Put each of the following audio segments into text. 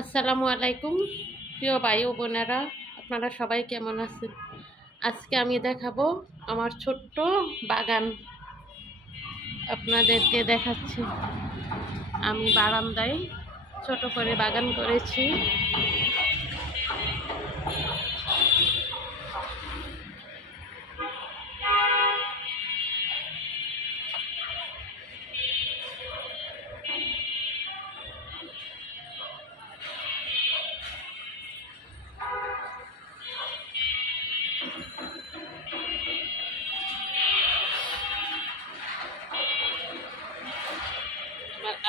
আসসালামু আলাইকুম প্রিয় ভাই ও বোনেরা, আপনারা সবাই কেমন আছেন? আজকে আমি দেখাবো আমার ছোট্ট বাগান। আপনাদেরকে দেখাচ্ছি। আমি বারান্দায় ছোট করে বাগান করেছি।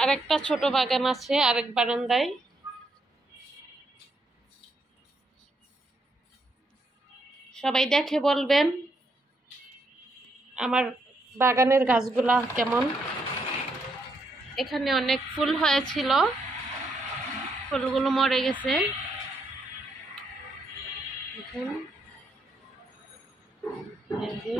আরেকটা ছোট বাগান আছে আরেক বারান্দায়। সবাই দেখে বলবেন আমার বাগানের গাছগুলা কেমন। এখানে অনেক ফুল হয়েছিল, ফুলগুলো মরে গেছে। দেখুন, এই যে